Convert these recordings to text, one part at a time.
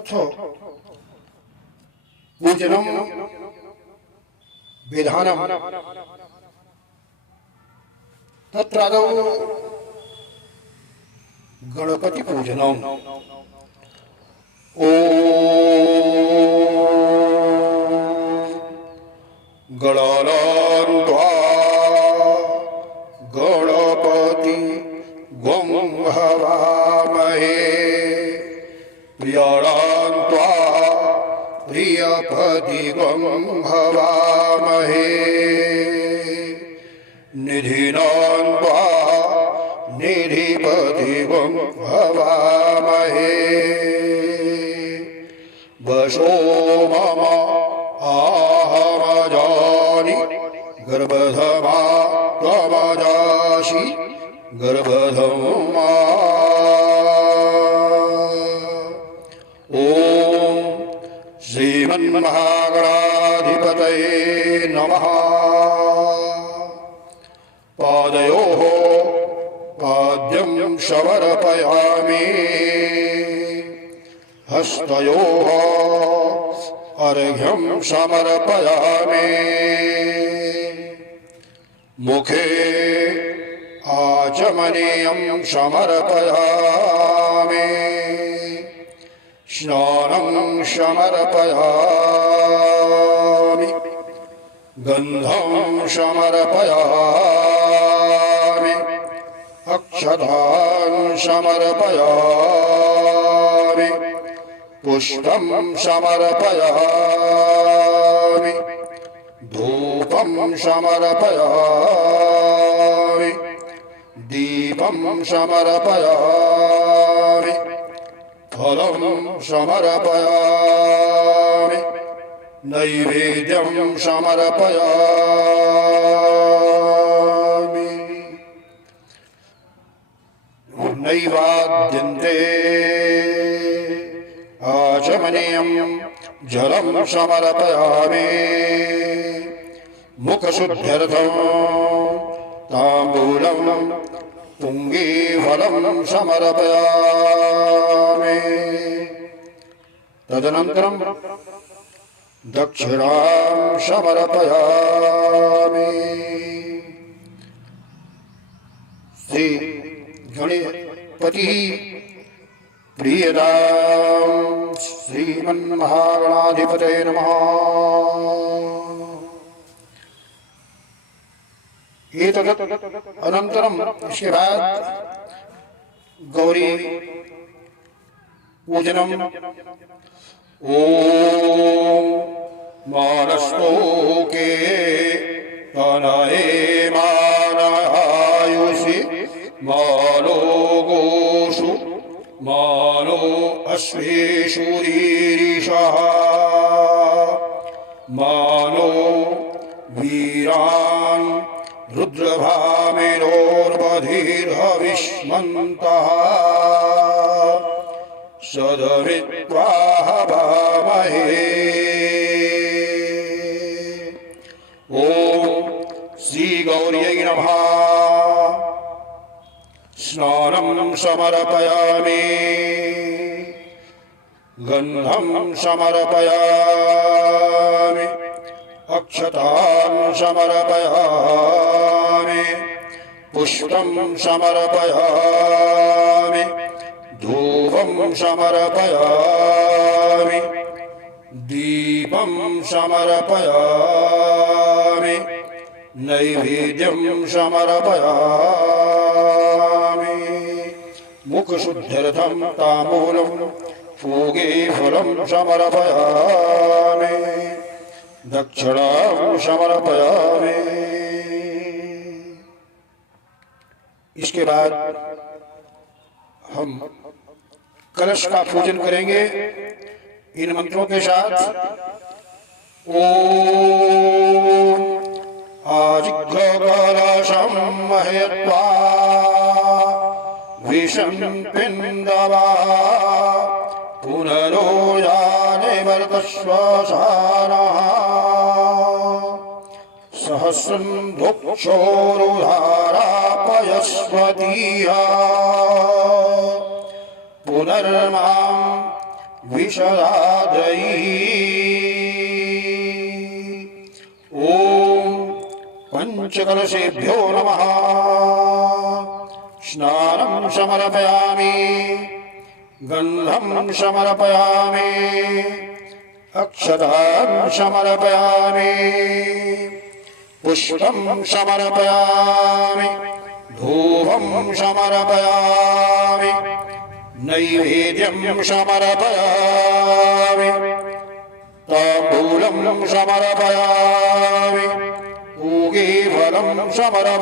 अथ पूजनम विधानम तत्रादौ गणपति पूजनम। गणानां त्वा गणपति गं हवामहे प्रियाणां त्वा प्रियपति गं हवामहे निधीनां त्वा निधिपति गं हवामहे वशो मम आहमजानि गर्भधमा त्वमजासि गर्भधमा। ओम श्रीमन्महागणाधिपतये नमः। पादयोः पाद्यं समर्पयामि हस्तयोः अर्घ्यं समर्पयामि मुखे आचमनीयं समर्पयामि स्नानं समर्पयामि गन्धं समर्पयामि अक्षतां समर्पयामि पुष्पं समर्पयामि धूपं समर्पयामि दीपं समर्पयामि फलं समर्पयामि नैवेद्यं समर्पयामि। नैवेद्यन्ते आचमनीयं जलं समर्पयामि मुखशुद्ध्यर्थं ताम्बूलं पुङ्गीफलं समर्पयामि। तदनन्तरं दक्षिणां समर्पयामि। श्री गणपतिः प्रियतां श्रीमन्महागणाधिपतये नमः। एतत् अनन्तरं इसके बाद गौरी पूजनम्। ओम मानस्तोके तनये मानायुषि मानो गोषु मानो अश्वेषु रीरिषः मानो वीरान् रुद्रभामिनोर्वधीर्हविष्मन्तः सदमित्वा हवामहे। ओम श्री गौर्यै नमः। स्नानं समर्पयामि गन्धं समर्पयामि अक्षतां समर्पयामि पुष्पं समर्पयामि धूपं समर्पयामि दीपं समर्पयामि नैवेद्यं समर्पयामि मुखशुद्ध्यर्थं ताम्बूलं पूगीफलं समर्पयामि दक्षिणां समर्पयामि। इसके बाद हम कलश का पूजन करेंगे इन मंत्रों के साथ। ओम आजिघ्रकलशं महयत्वा विषं पिण्डवा पुनरोजाने वर्तस्वसानः सहस्रं धुक्षोरुधारापयस्वतीया पुनर्मां विशदाद्रयी। ॐ पंचकलशेभ्यो नमः। स्नानं समर्पयामि, गन्धं समर्पयामि, अक्षतां समर्पयामि, पुष्पं समर्पयामि, धूपं समर्पयामि, नैवेद्यं समर्पयामि, ताम्बूलं समर्पयामि, पूगीफलं समर्पयामि,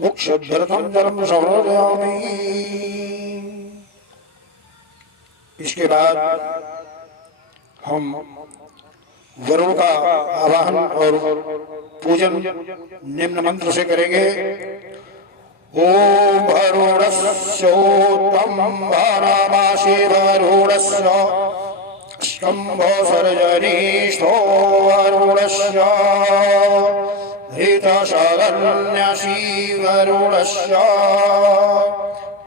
मोक्षध्यर्थं जलं समर्पयामि। इसके बाद हम वरुण का आवाहन और पूजन निम्न मंत्र से करेंगे। ओम वरुणस्योत्तम भानामासी वरुणस्य स्तंभो सर्जनीस्थो वरुणस्य हृतशरण्यसी वरुणस्य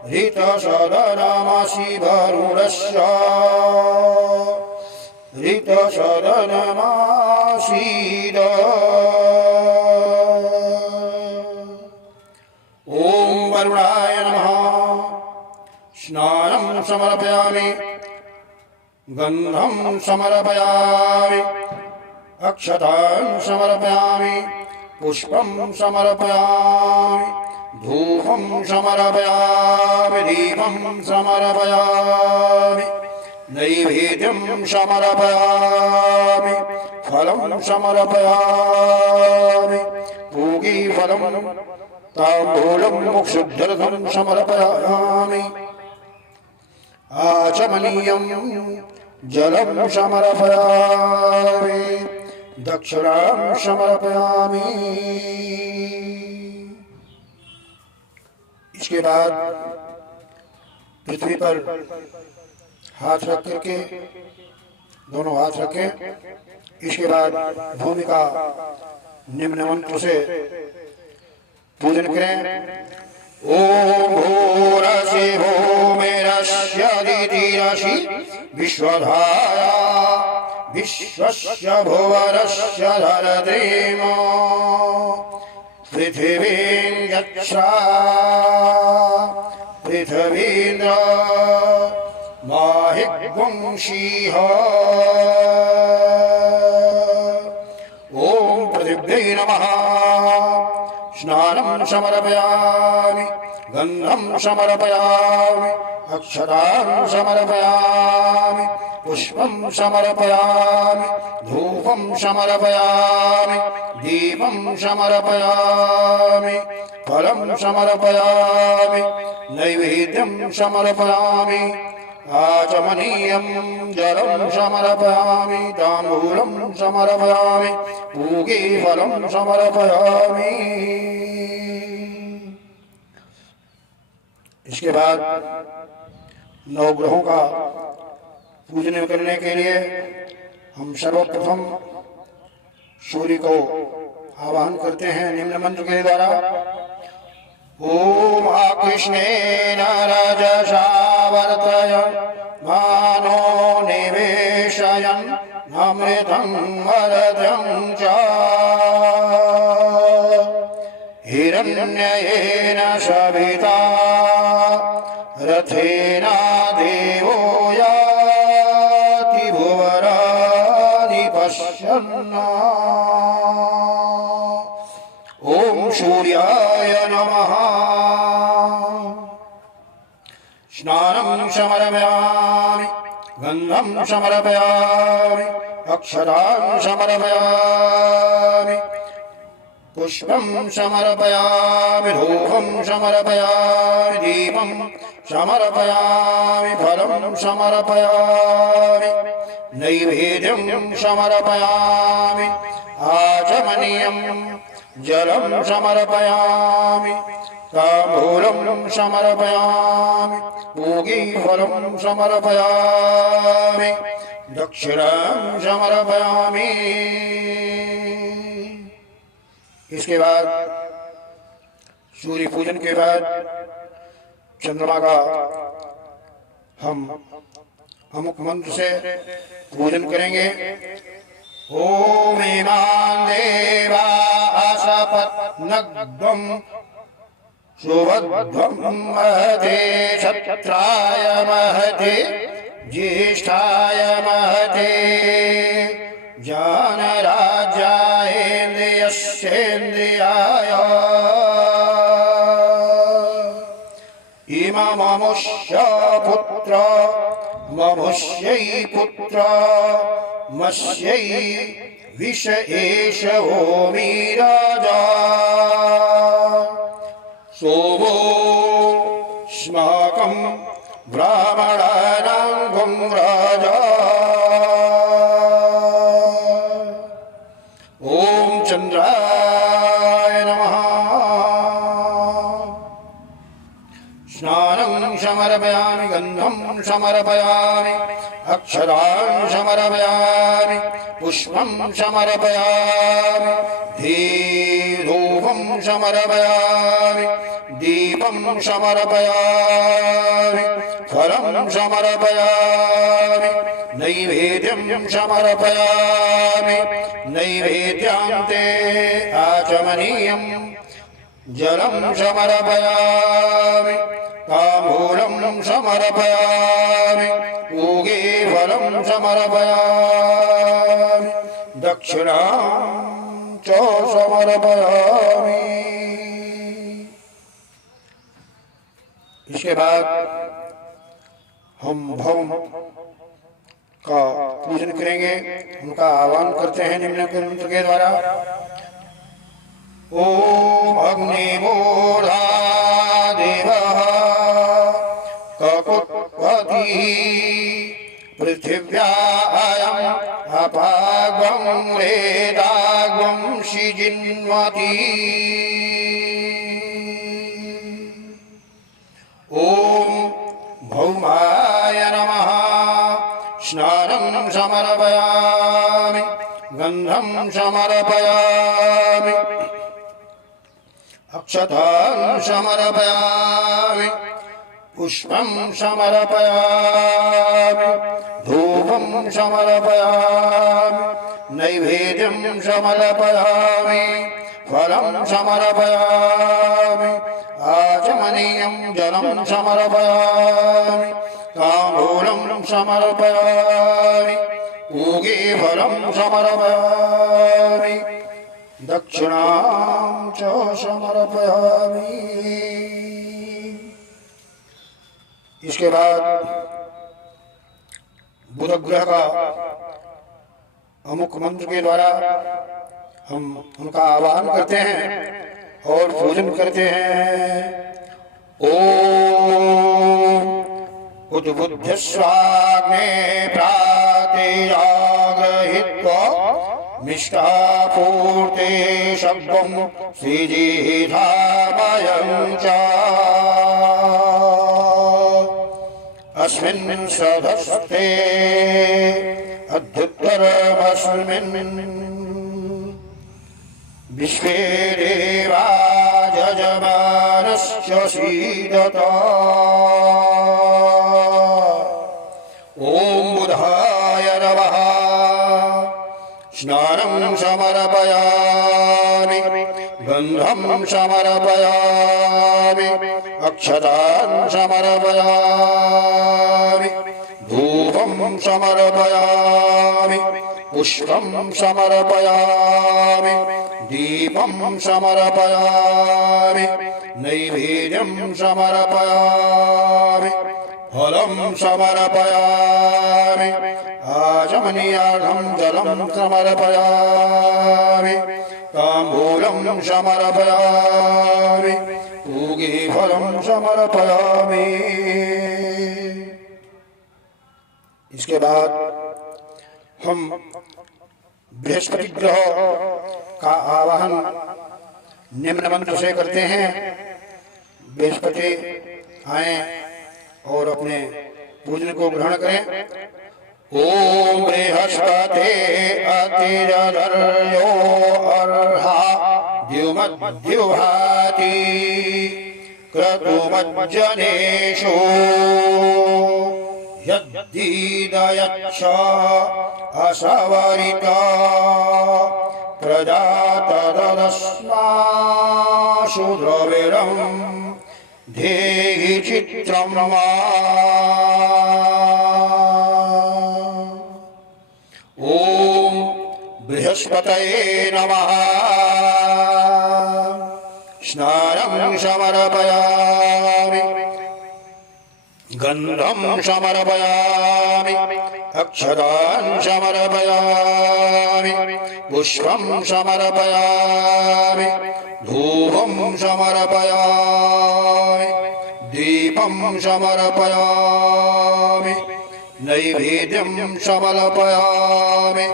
हृतशरनमासी वरुणस्य हृतशरनमासीद। ओम वरुणाय नमः। स्नानं समर्पयामि, गन्धं समर्पयामि, अक्षतां समर्पयामि, पुष्पं समर्पयामि, धूपं समर्पयामि, दीपं समर्पयामि, नैवेद्यं समर्पयामि, फलं समर्पयामि, पूगीफलं ताम्बूलं मोक्षध्यर्थं समर्पयामि, आचमनीयं जलं समर्पयामि, दक्षिणां समर्पयामि। इसके बाद पृथ्वी पर हाथ रख करके, दोनों हाथ रखें। इसके बाद भूमि का निम्न मंत्र से पूजन करें। ओम भूरसि भूमिरस्यदितिरसि विश्वधाया विश्वस्य भुवनस्य धरत्रीम पृथिवीं यक्षा पृथिवीन्द्र माहिग्वंशीः। ओम पृथिव्यै नमः। स्नानं समर्पयामि, गन्धं समर्पयामि, अक्षतां समर्पयामि, पुष्पं समर्पयामि, धूपं समर्पयामि, दीपं समर्पयामि, फलं समर्पयामि, नैवेद्यं समर्पयामि, आचमनीयं जलं समर्पयामि, ताम्बूलं समर्पयामि, पूगीफलं समर्पयामि। इसके बाद नवग्रहों का पूजन करने के लिए हम सर्वप्रथम सूर्य को आवाहन करते हैं निम्न मंत्र के द्वारा। ओम कृष्णेन रजसा वर्तयन् मानो निवेशयन् अमृतं वरदं च हिरण्ययेन सविता रथेन देवो याति भुवनानि पश्यन्। ओम सूर्याय नमः। स्नानं समर्पयामि, गन्धं समर्पयामि, अक्षतां समर्पयामि, पुष्पं समर्पयामि, धूपं समर्पयामि, दीपं समर्पयामि, फलं समर्पयामि, नैवेद्यं समर्पयामि, आचमनीयं जलं समर्पयामि, ताम्बूलं समर्पयामि, पूगीफलं समर्पयामि, दक्षिणां समर्पयामि। इसके बाद सूर्य पूजन के बाद चंद्रमा का हम अमुक मंत्र से पूजन करेंगे। ओम इमां देवा आशापत्नग्ध्वं सुभद्ध्वं महते क्षत्राय महते ज्येष्ठाय महते जानराज्यायेन्द्रियस्येन्द्रियाय इमममुष्य पुत्र ममुष्यै पुत्र मस्यै विष एष होमी राजा सोमो स्माकं ब्राह्मणानां गुं राजा। ओम चंद्राय नमः। स्नानं समर्पयामि गन्धं समर्पयामि अक्षरान् समर्पयामि पुष्पं समर्पयामि धूपं समर्पयामि दीपं समर्पयामि फलं समर्पयामि नैवेद्यं समर्पयामि नैवेद्यान्ते आचमनीयं जलं समर्पयामि ताम्बूलं समर्पयामि पूगे फलं समर्पयामि दक्षिणां च समर्पयामि। इसके बाद हम भौम का पूजन करेंगे, उनका आह्वान करते हैं निम्न मंत्र के द्वारा। ओम अग्निमूढ़ा देवः ककुत्पतिः पृथिव्याम् अपाग्वं रेदाग्वं शिजिन्वति। ओम भौमाय नमः। स्नानं समर्पयामि गन्धं समर्पयामि अक्षतान् समर्पयामि पुष्पं समर्पयामि धूपं समर्पयामि नैवेद्यं समर्पयामि फलं समर्पयामि आचमनीयं जलं समर्पयामि ताम्बूलं समर्पयामि पूगे फलं समर्पयामि दक्षिणां च समर्पयामि। इसके बाद बुध ग्रह का अमुक मंत्र के द्वारा हम उनका आह्वान करते हैं और पूजन करते हैं। ओम उद्बुद्धस्वाग्ने प्रातिजागृहीत्वा मिष्टापूर्ते शब्दं श्रीजीधामयं च अस्मिन् सधस्ते अध्युत्तरमस्मिन् विश्वे देवा यजमानस्य सीदत। ओम बुधाय नमः। स्नानं समर्पयामि गन्धं समर्पयामि अक्षतान् समर्पयामि धूपं समर्पयामि पुष्पं समर्पयामि दीपं समर्पयामि नैवेद्यं समर्पयामि फलं समर्पयामि आचमनीयार्घं जलं समर्पयामि ताम्बूलं समर्पयामि पूगे फलं समर्पयामि। इसके बाद हम बृहस्पति ग्रह का आवाहन निम्न मंत्र से करते हैं। बृहस्पति आए और अपने पूजन को ग्रहण करें। ओम बृहस्पते अतिरधर्यो अर्हा द्युमद्युभाति क्रतुमज्जनेषु यद्दीदयच्छ असवरिता प्रजातदस्माशु द्रविडम् धेहि चित्रं मा। ओम बृहस्पतये नमः। स्नानं समर्पयामि, गन्धं समर्पयामि, अक्षतान् समर्पयामि, पुष्पं समर्पयामि, धूपं समर्पयामि, दीपं समर्पयामि, नैवेद्यं समर्पयामि,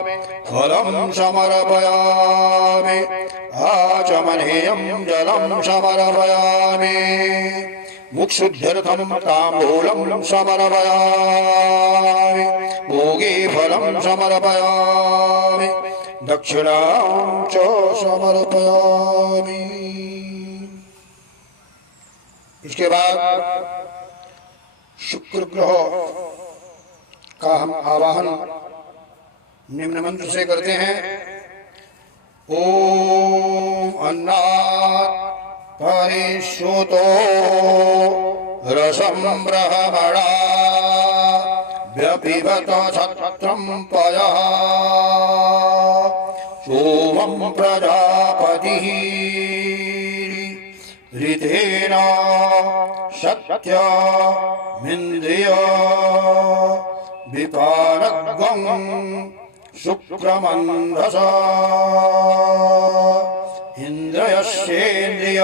फलं समर्पयामि, आचमनीयं जलं समर्पयामि, मुक्षुद्ध्यर्थं ताम्बूलं समर्पयामि, पूगीफलं समर्पयामि, दक्षिणां च समर्पयामि। इसके बाद शुक्र ग्रह का हम आवाहन निम्न मंत्र से करते हैं। ओम अन्नात् परिश्रुतो रसं ब्रह्मणा व्यपिबत छत्रं पयः सोमं प्रजापतिः ऋतेन सत्यमिन्द्रिय विपारग्वं शुक्रमन्धसा इन्द्रियस्येन्द्रिय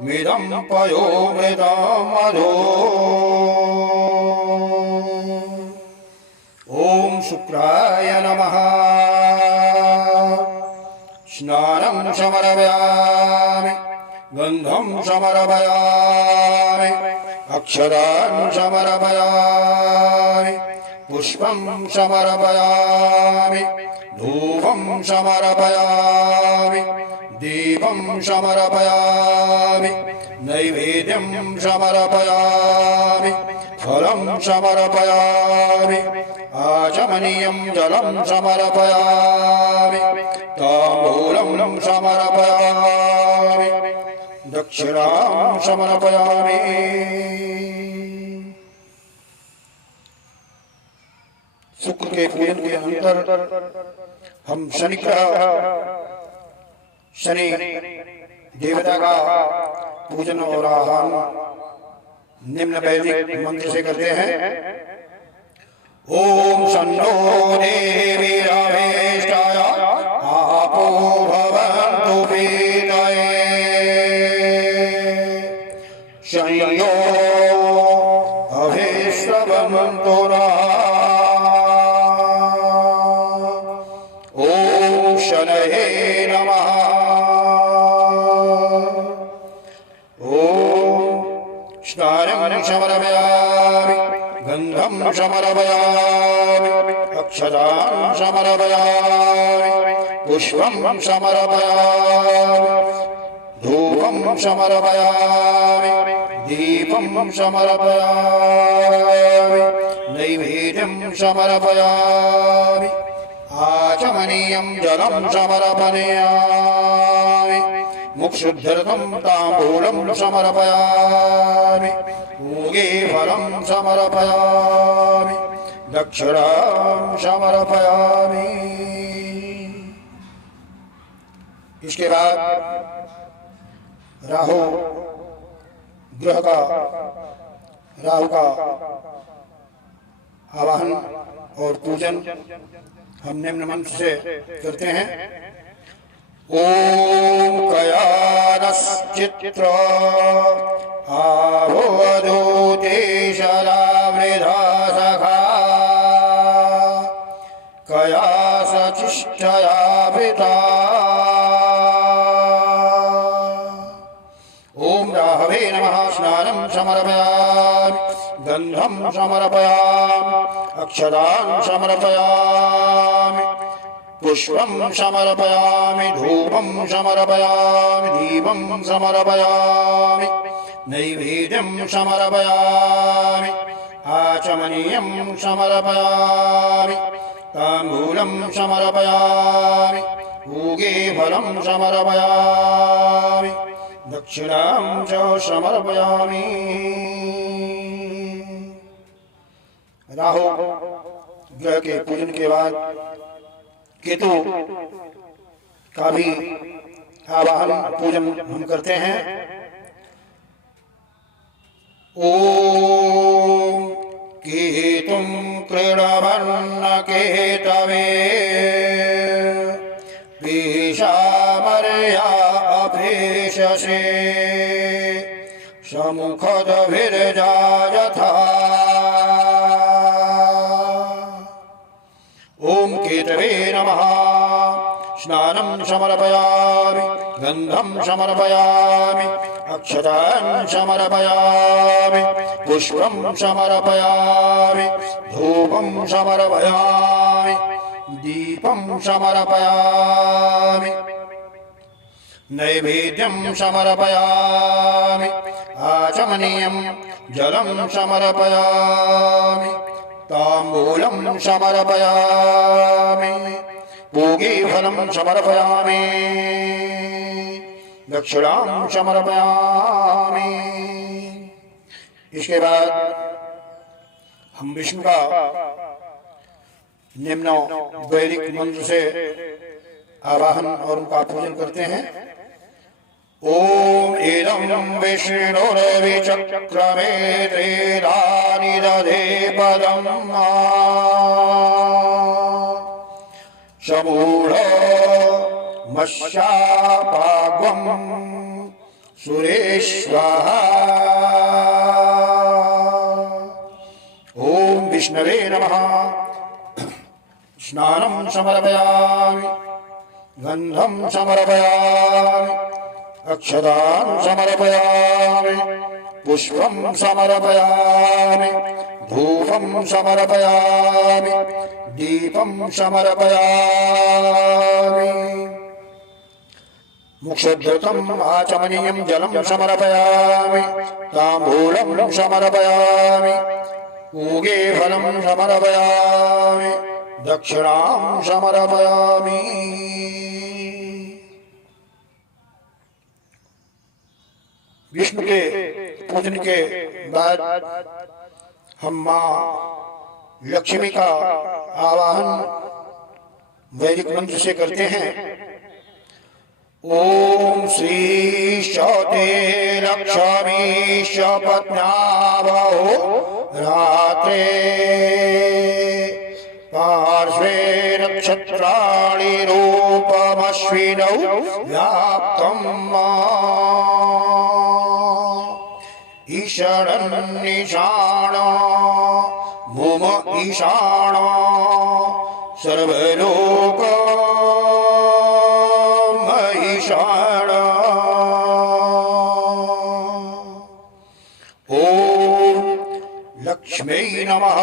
मिदं पयोमृतमधो। ओम शुक्राय नमः। स्नानं समर्पयामि, गन्धं समर्पयामि, अक्षतान् समर्पयामि, पुष्पं समर्पयामि, धूपं समर्पयामि, दीपं समर्पयामि, नैवेद्यं समर्पयामि, फलं समर्पयामि, आचमनीयं जलं समर्पयामि, ताम्बूलं समर्पयामि, दक्षिणां समर्पयामि। शुक्र के पूजन के अंतर हम शनि ग्रह शनि देवता का पूजन और आह्वान निम्न वैदिक मंत्र से करते हैं। ओम सन्नो देवीरवेष्टाय आपो भवन्तु पीतये शय्यो अभिश्रवन्तु नः। ओम शनये नमः। ओम स्नानं समर्पयामि, गन्धं समर्पयामि, अक्षतान् समर्पयामि, पुष्पं समर्पयामि, धूपं समर्पयामि, दीपं समर्पयामि, नैवेद्यं समर्पयामि, आचमनीयं जलं समर्पयामि, मुक्षुद्ध्यर्थं ताम्बूलं समर्पयामि, पूगीफलं समर्पयामि, दक्षिणां समर्पयामि। इसके बाद राहु ग्रह का आवाहन और पूजन हम निम्न मंत्र से करते हैं। ओम कयानश्चित्र आभोदूतेशलावृधा सखा कया सचिष्ठयावृता। ओम राहवे नमः। स्नानं समर्पयामि, गन्धं समर्पयामि, अक्षतान् समर्पयामि, पुष्पं समर्पयामि धूपं समर्पयामि दीपं समर्पयामि नैवेद्यं समर्पयामि आचमनीयं समर्पयामि ताम्बूलं समर्पयामि पूगीफलं समर्पयामि दक्षिणां च समर्पयामि। राहु ग्रह के पूजन के बाद केतु का भी आवाहन पूजन हम करते हैं। ओम केतुं कृणवर्ण केतवे पेशामर्या अभेशसे समुखदभिर्जायथा। ओम केतवे नमः। स्नानं समर्पयामि गन्धं समर्पयामि अक्षतान् समर्पयामि पुष्पं समर्पयामि धूपं समर्पयामि दीपं समर्पयामि नैवेद्यं समर्पयामि आचमनीयं जलं समर्पयामि ताम्बूलं समर्पयामि पूगीफलं समर्पयामि दक्षिणां समर्पयामि। इसके बाद हम विष्णु का निम्न वैदिक मंत्र से आवाहन और उनका पूजन करते हैं। ओम इदं विष्णुर्विचक्रमे त्रिधानि दधे पदं समूढो मत्स्यापाग्वं सुरेश्वः। ओम विष्णवे नमः। स्नानं समर्पयामि गन्धं समर्पयामि अक्षतान् समर्पयामि पुष्पं समर्पयामि धूपं समर्पयामि दीपं समर्पयामि मुक्षोद्धृतम् आचमनीयं जलं समर्पयामि ताम्बूलं समर्पयामि पूगीफलं समर्पयामि दक्षिणां समर्पयामि। विष्णु के पूजन के बाद हम मां लक्ष्मी का आवाहन वैदिक मंत्र से करते हैं। ओम श्री शौते लक्ष्मी शपत्न्यावहो रात्रे पार्श्वे नक्षत्राणि रूपमश्विनौ व्याप्तम् ईशानन्निशान भूम ईशान सर्वलोक ईशान। ओम लक्ष्मी नमः।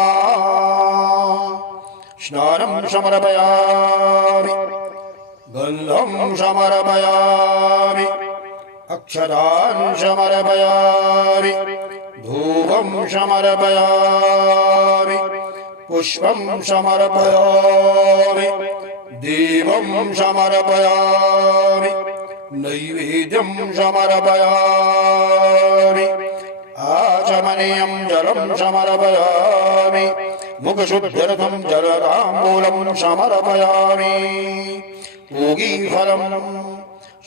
स्नानं समर्पयामि गन्धं समर्पयामि अक्षतान् समर्पयामि धूपं समर्पयामि पुष्पं समर्पयामि दीपं समर्पयामि नैवेद्यं समर्पयामि आचमनीयं जलं समर्पयामि मुखशुद्ध्यर्थं जलताम्बूलं समर्पयामि पूगीफलं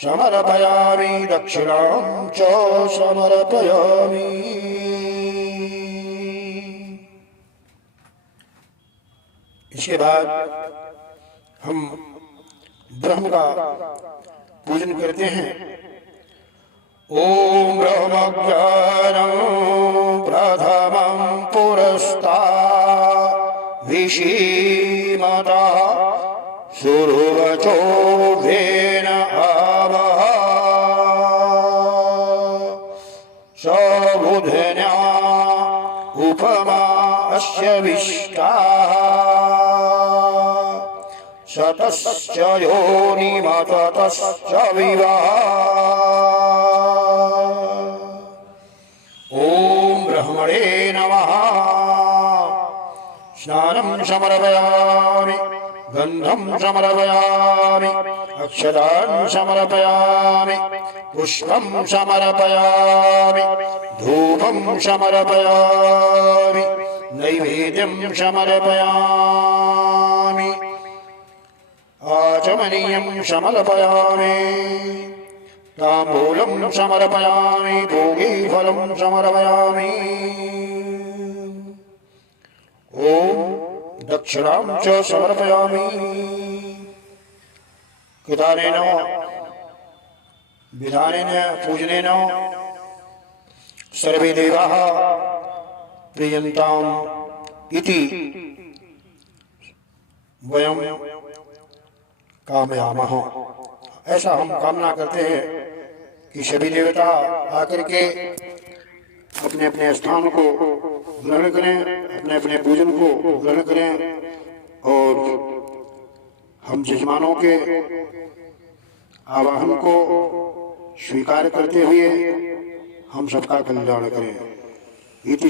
समर्पयामि दक्षिणां च समर्पयामि। इसके बाद हम ब्रह्म का पूजन करते हैं। ओम ब्रह्मज्ञानं प्रथमं पुरस्तात् विशीमता सुरवचो वेन आवः सबुधन्या उपमा अस्य विष्टा सतश्च योनिमततश्च विवाह। ओम ब्रह्मणे नमः। स्नानं समर्पयामि, गन्धं समर्पयामि, अक्षतान् समर्पयामि, पुष्पं समर्पयामि, धूपं समर्पयामि, नैवेद्यं समर्पयामि, आचमनीयं समर्पयामि, ताम्बूलं समर्पयामि, भोगीफलं समर्पयामि। ओम दक्षिणां च समर्पयामि। कृतानेन विधानेन पूजनेन सर्वे देवाः प्रीयन्ताम् इति वयं कामयामः। ऐसा हम कामना करते हैं कि सभी देवता आकर के अपने अपने स्थान को ग्रहण करें, अपने अपने पूजन को ग्रहण करें और हम जजमानों के आवाहन को स्वीकार करते हुए हम सबका कल्याण करें। इति